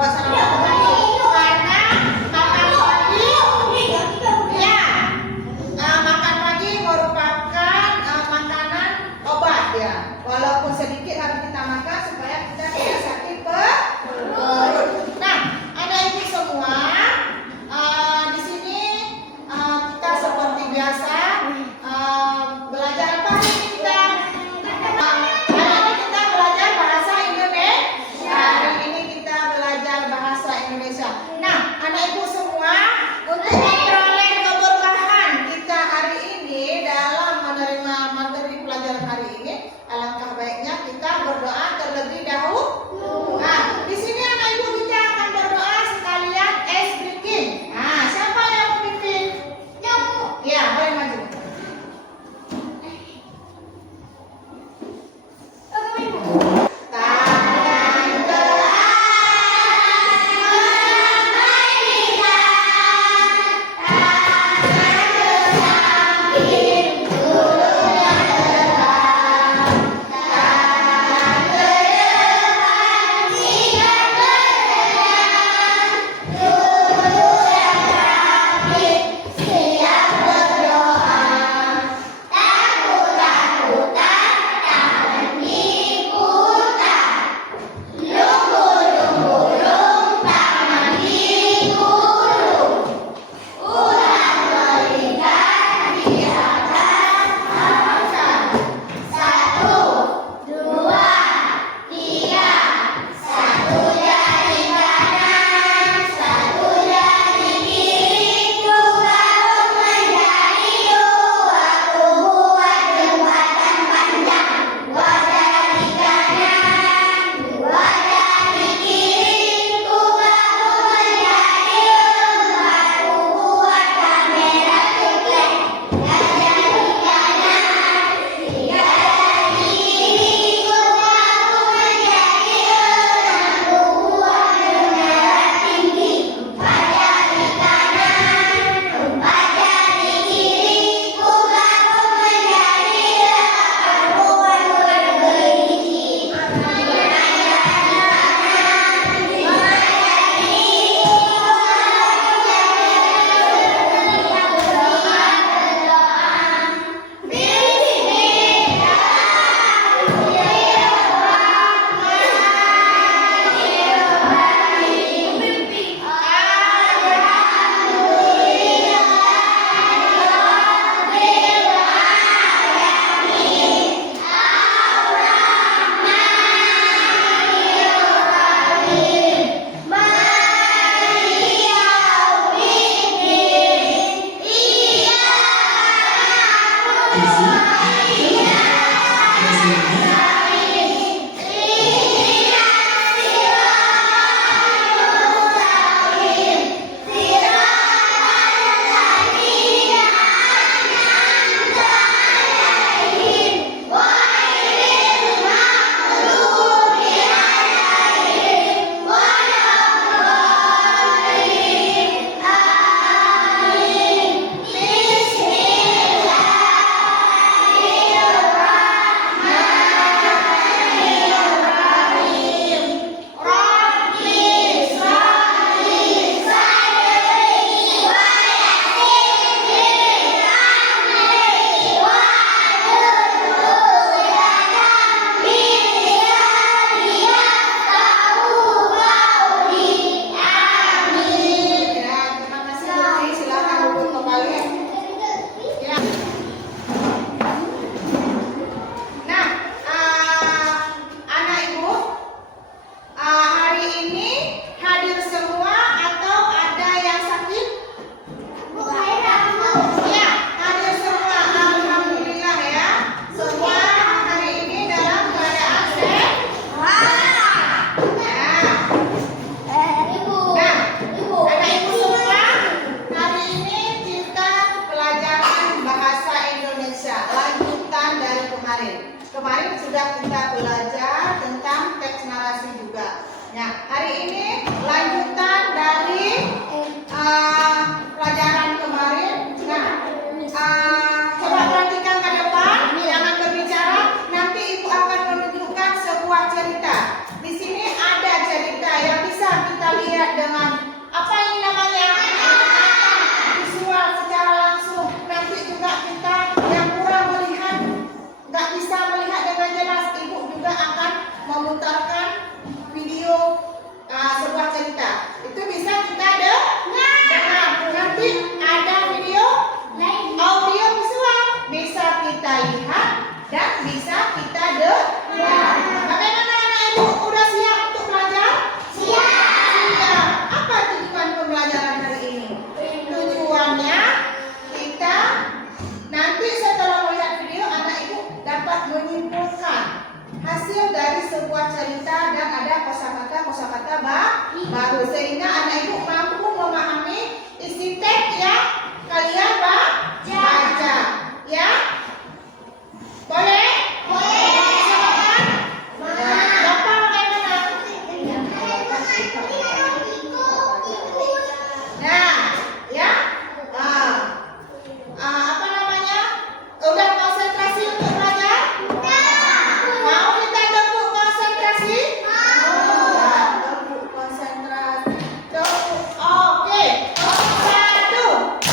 Buat sarapan pagi. Karena makan pagi, ya, makan pagi merupakan makanan obat ya. Walaupun sedikit harus kita makan supaya kita tidak sakit perut. Nah, anak ibu semua, di sini kita seperti biasa belajar apa hari ini kita? Hari ini kita belajar bahasa Indonesia. Hari ini kita belajar bahasa Indonesia. Nah, anak ibu semua, untuk memperoleh keberkahan kita hari ini dalam menerima materi pelajaran hari ini, alangkah baiknya kita berdoa terlebih dahulu. Nah, di sini anak ibu kita akan berdoa sekalian ice breaking. Nah, siapa yang mau bikin? Ya, boleh maju. Kemarin sudah kita belajar tentang teks narasi juga. Nah, hari ini lanjutan dari pelajaran kemarin. Nah, coba perhatikan ke depan, jangan berbicara. Nanti ibu akan menunjukkan sebuah cerita. Di sini ada cerita yang bisa kita cerita dan ada kosakata baru sehingga anak ibu mampu memahami isi teks yang kalian baca. Ya? Boleh? Bisa makan? Bapak bagaimana? Nah, ya. Apa namanya? Udah konsentrasi untuk belajar? Mau kita tepuk konsentrasi? Ya, tepuk konsentrasi. Tepuk. Oke. 1,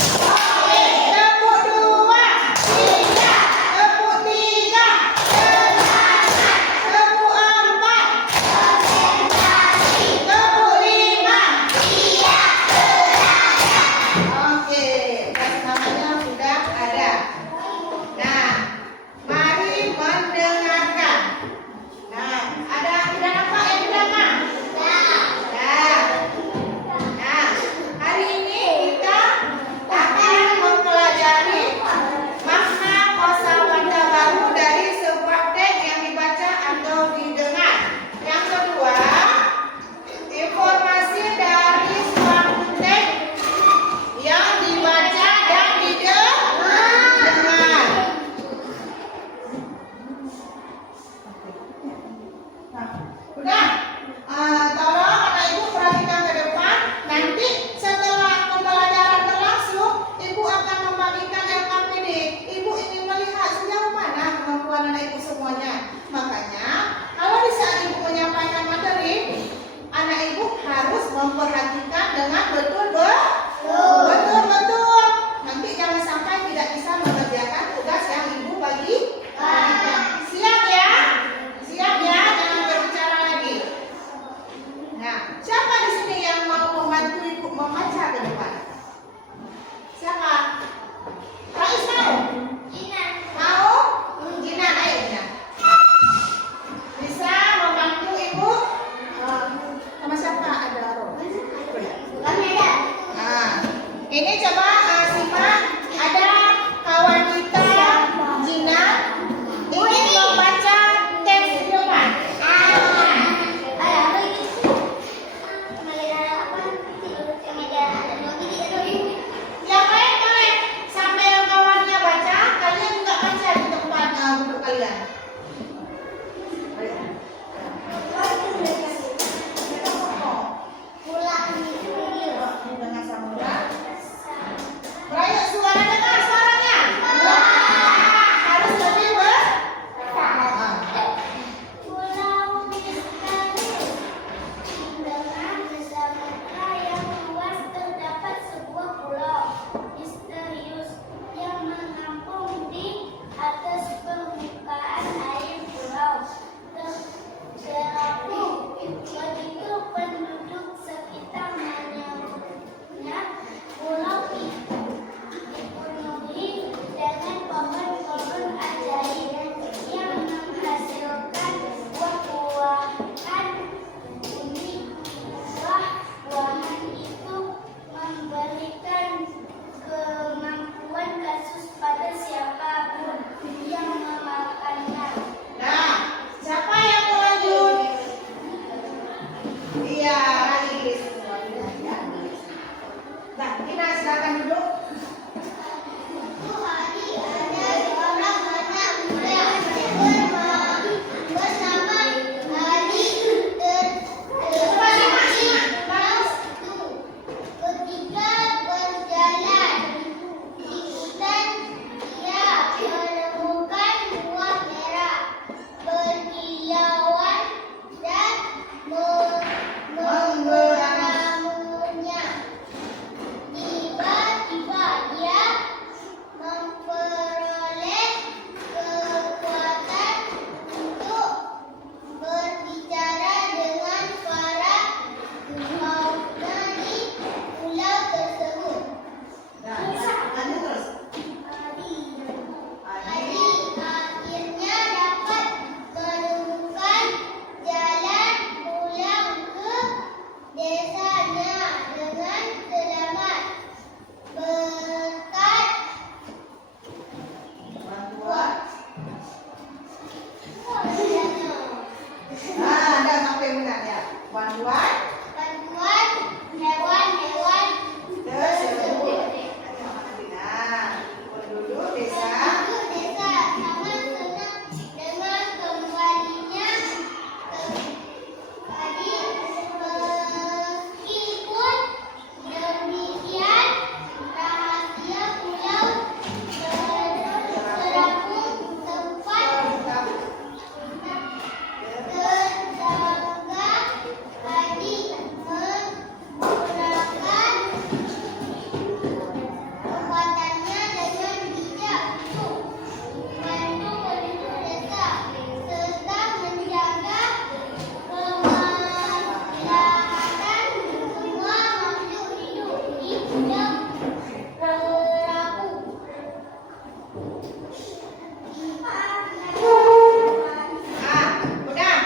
Udah.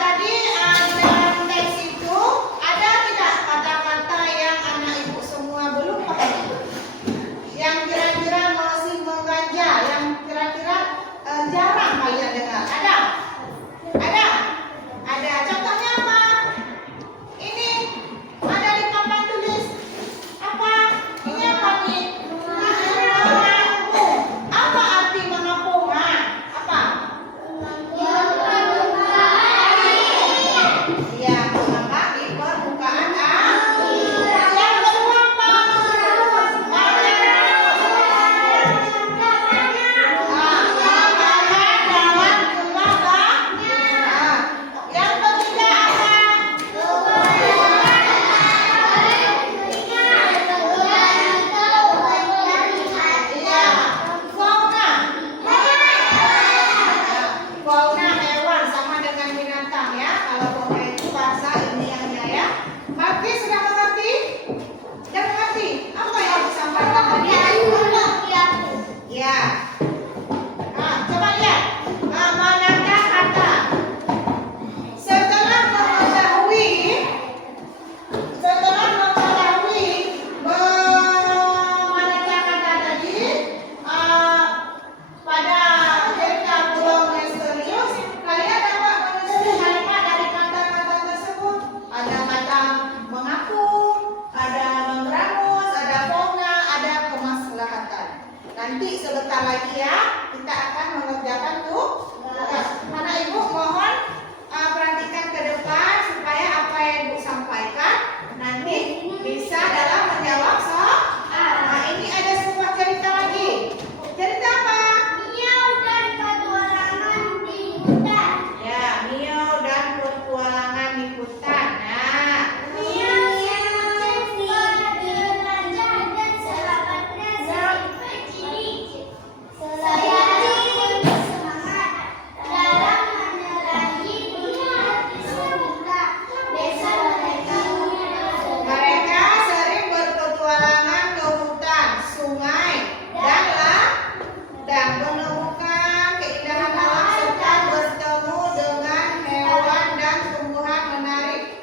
Tadi di dalam teks itu ada tidak kata-kata yang anak ibu semua belum paham? Yang kira-kira masih mengganjal, yang kira-kira jarang kalian dengar. Ada? Ada? Ada. Contohnya apa? Ini ada di papan tulis. Apa? Ini apa nih? Mengapung. Apa arti mengapung? Apa? Iya, mengapa di permukaan air. Yang kedua apa? Mengapung dalam jumlah banyak. Yang ketiga apa? Iya, fauna. Fauna hewan sama dengan binatang ya. Kalau fauna itu bahasa ilmiahnya ya. Marki sudah mengerti? Sudah mengerti? Apa yang aku sampaikan tadi? Ya. Coba lihat. Manakah kata? Setelah mengetahui manakah kata tadi, pada cerita Pulau Misterius, kalian dapat menyusun kalimat dari kata-kata tersebut. Ada kata mengapung, ada menggerangus, ada fauna, ada kemaslahatan. Nanti sebentar lagi ya, kita akan mengerjakan tuh. Anak ibu mohon perhatikan ke depan supaya apa yang ibu sampaikan nanti bisa dalam menjawab soal. Nah, ini ada sebuah cerita lagi. Cerita apa? Ya, Mio dan petualangan di hutan. Nah, mereka sering berpetualangan ke hutan, sungai, dan menemukan keindahan alam serta bertemu dengan hewan dan tumbuhan menarik.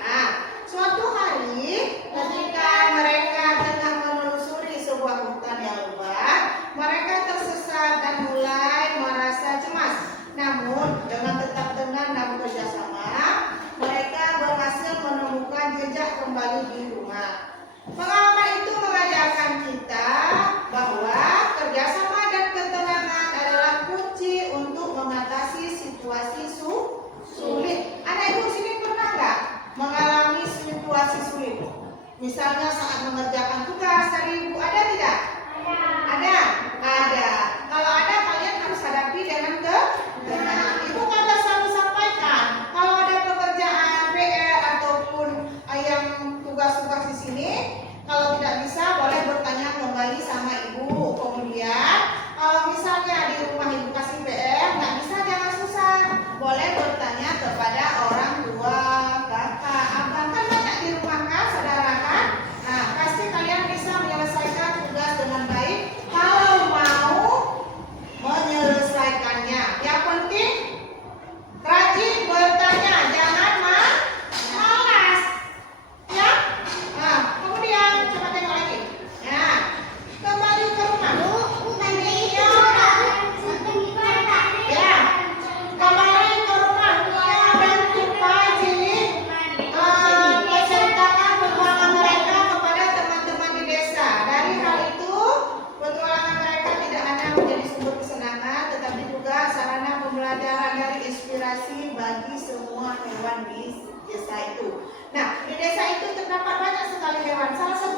Suatu hari ketika mereka tengah menelusuri sebuah hutan yang lebat, mereka tersesat dan mulai merasa cemas. Namun dengan tetap tenang dan bekerja sama, mereka berhasil menemukan jejak kembali di rumah. Pengalaman itu mengajarkan kita bahwa kerjasama dan ketenangan adalah kunci untuk mengatasi situasi sulit. Anak ibu sini pernah nggak mengalami situasi sulit? Misalnya saat mengerjakan tugas dari ibu, ada tidak? Ada. Ada. Kalau ada, kalian harus hadapi dengan ketenangan. Ibu kan selalu sampaikan kalau ada pekerjaan PR ataupun yang tugas-tugas di sini, kalau tidak bisa boleh bertanya kembali sama ibu. Kemudian kalau misalnya di rumah ibu kasih PR nggak bisa, jangan susah, boleh bertanya kepada orang tua, kakak, abang, kan banyak di rumah kan, saudara kan. Nah, pasti kalian bisa menyelesaikan tugas dengan baik kalau mau menyelesaikannya. Yang penting rajin bertanya, jangan malas. Ya. Nah, kemudian coba tengok lagi. Nah, kembali ke rumah. Ya, kembali ke rumah. Mia dan Tupai Cilik menceritakan petualangan mereka kepada teman-teman di desa. Dari hal itu, petualangan mereka tidak hanya menjadi sumber kesenangan, tetapi juga sarana pembelajaran dari inspirasi bagi semua hewan di desa itu. Nah, di desa itu terdapat banyak sekali hewan. Salah satu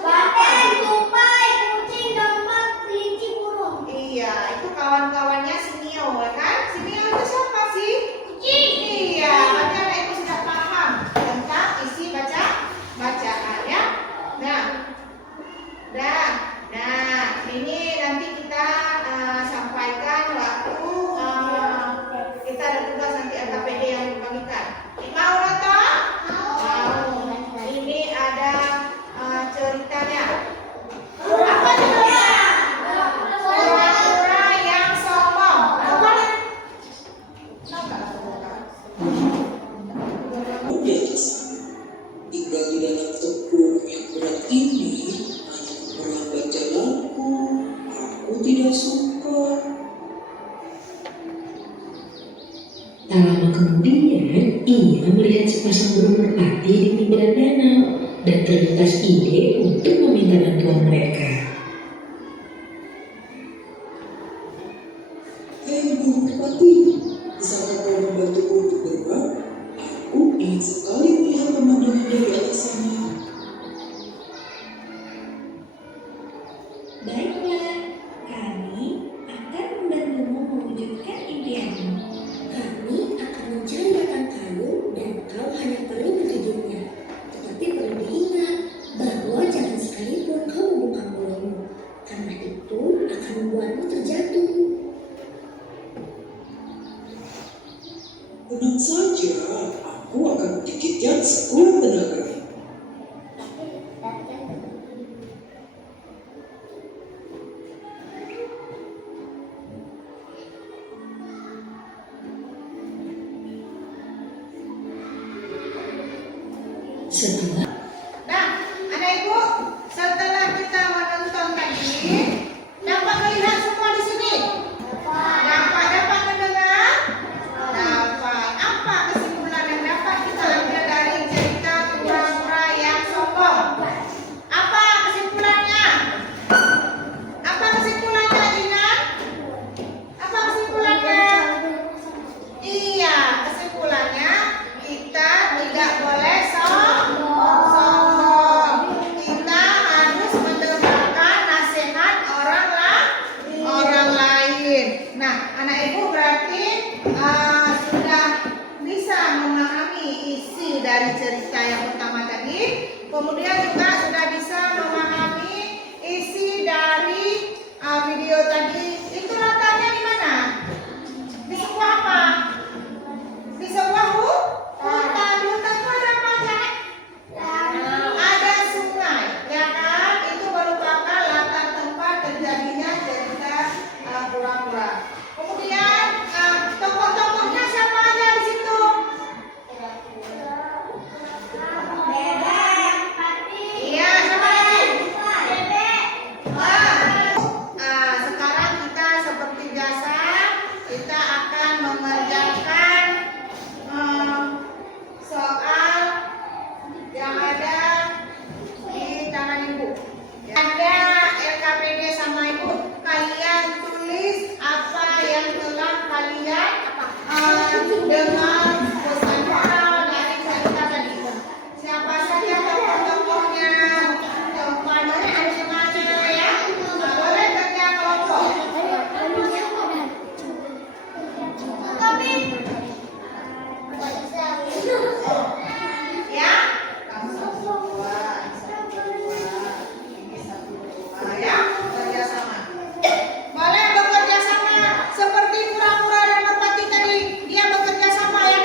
iya, itu kawan-kawannya si Mio, ya kan? Si Mio itu siapa sih? Kucing. Iya, berarti anak ibu sudah paham tentang isi bacaan ya. Nah, ini nanti kita sampaikan waktu kita ada tugas nanti AKPD yang dibagikan. Mau nonton? Mau. Ini ada ceritanya. Tak lama kemudian, ia melihat sepasang burung merpati di pinggiran danau dan terlintas ide untuk meminta bantuan mereka. Hei burung merpati, bisakah kau membantuku untuk berenang? Aku ingin sekali melihat pemandangan dari atas sana. Baiklah, kami akan membantumu mewujudkan impianmu. Kami akan mencari batang kayu dan kau hanya perlu menjujurnya. Tetapi perlu diingat bahwa jangan sekalipun kau membuka mulutmu, karena itu akan membuatmu terjatuh. Tenang saja, aku akan menggigitnya sekuat tenaga. Setelah Nah, anak ibu, setelah kita menonton tadi, dapat melihat semua di sini? Dapat mendengar? Dapat. Apa kesimpulan yang dapat kita ambil dari cerita kura-kura yang sombong? Apa kesimpulannya? Apa kesimpulannya, Jinan? Apa kesimpulannya? Iya, kesimpulannya kita tidak boleh sombong. Kita harus mendengarkan nasihat orang lain. Nah, anak ibu berarti sudah bisa memahami isi dari cerita yang pertama tadi. Kemudian juga sudah bisa memahami isi dari video tadi. Itu latarnya di mana? Di sebuah apa? Di sebuah hutan. Di hutan itu ada apa, Janek? Ada sungai, ya kan? Itu merupakan latar tempat terjadinya cerita kura-kura. Kemudian tokoh-tokohnya siapa aja di situ? Iya, siapa lagi? Sekarang kita seperti biasa, kita akan mengerjakan soal yang ada di tangan ibu. Ada LKPD sama ibu. Kalian tulis apa yang telah kalian dengar pesan-pesan dari cerita tadi. Siapa saja tokoh-tokohnya, tempatnya ada mana ya? Boleh kerja kelompok. Ya, kamu satu dua, ini satu dua, ya, bekerja sama. Boleh bekerja sama seperti kura-kura dan merpati tadi, dia bekerja sama ya.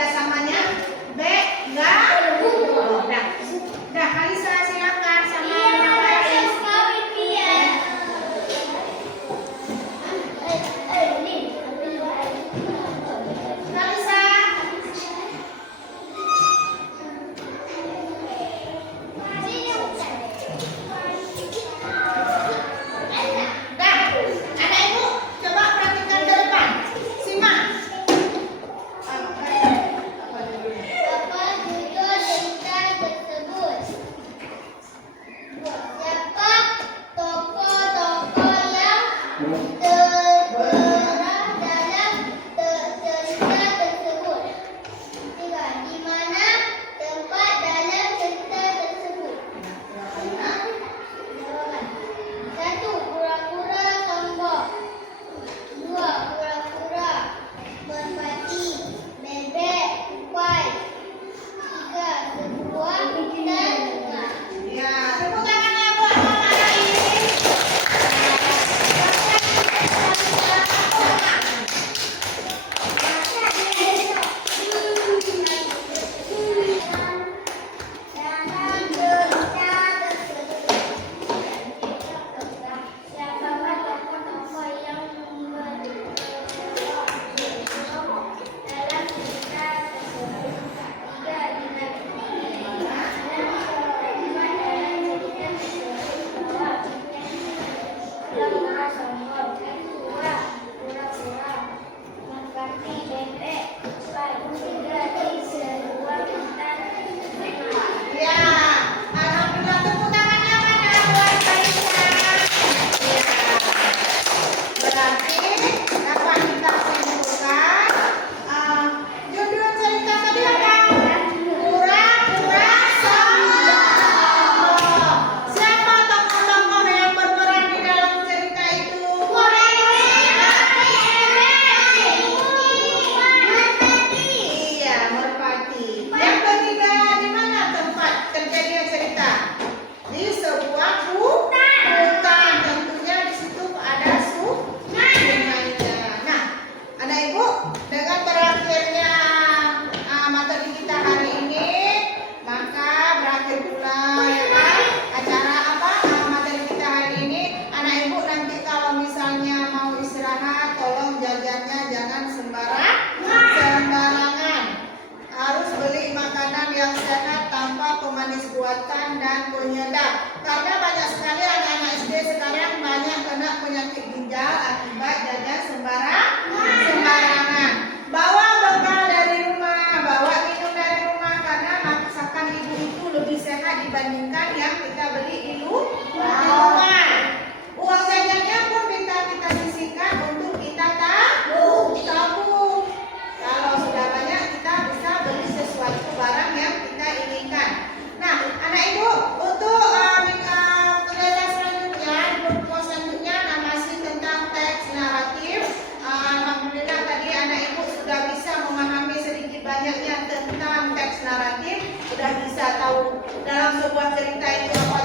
kerjasamanya? B. Enggak. Oh, dah Kalisa silakan sama Faris. Kalisa. Dah, anak ibu coba perhatikan ke depan. Simak. Apa judul cerita tersebut? Siapa tokoh-tokoh yang terperan dalam cerita tersebut? Tiga. Di mana tempat dalam cerita tersebut? Jawaban. 1. Pura-pura sombong. 2. Pura-pura merpati, bebek, tupai. 3. Sebuah dan bunga. Ya, tepuk tangannya buat Mama Rais. Dalam cerita tersebut, siapakah tokoh-tokoh yang berperan dalam cerita tersebut? 3. Di mana dalam cerita tersebut bahwa pura-pura sombong. 2. Pura-pura merpati, bebek, tupai. 3. Di sebuah hutan. Ya, alhamdulillah, tepuk tangannya mana buat Kalisa. Ya, berarti dapat kita simpulkan judul cerita tadi apa? Pura-pura sombong. Siapa tokoh-tokoh yang berperan di dalam cerita itu? Iya, merpati. Yang ketiga, di mana tempat terjadinya cerita? Di sebuah hutan. Tentunya di situ ada sungainya. Nah, anak ibu, dengan berakhirnya materi kita hari ini, maka berakhir pula ya kan acara apa materi kita hari ini. Anak ibu nanti kalau misalnya mau istirahat, tolong jajannya jangan sembarangan. Harus beli makanan yang sehat tanpa pemanis buatan dan penyedap. Karena banyak sekali anak-anak SD sekarang banyak kena penyakit ginjal akibat jajan sembarangan. Bawa bekal dari rumah, bawa minum dari rumah karena masakan ibu itu lebih sehat dibandingkan yang kita beli di luar. Uang jajannya pun kita sisihkan untuk kita tabung. Kalau sudah banyak kita bisa beli sesuatu barang yang kita inginkan. Nah, anak ibu untuk kegiatan selanjutnya, kelompok selanjutnya masih tentang teks naratif. Alhamdulillah tadi anak ibu sudah bisa memahami sedikit banyaknya tentang teks naratif, sudah bisa tahu dalam sebuah cerita itu apa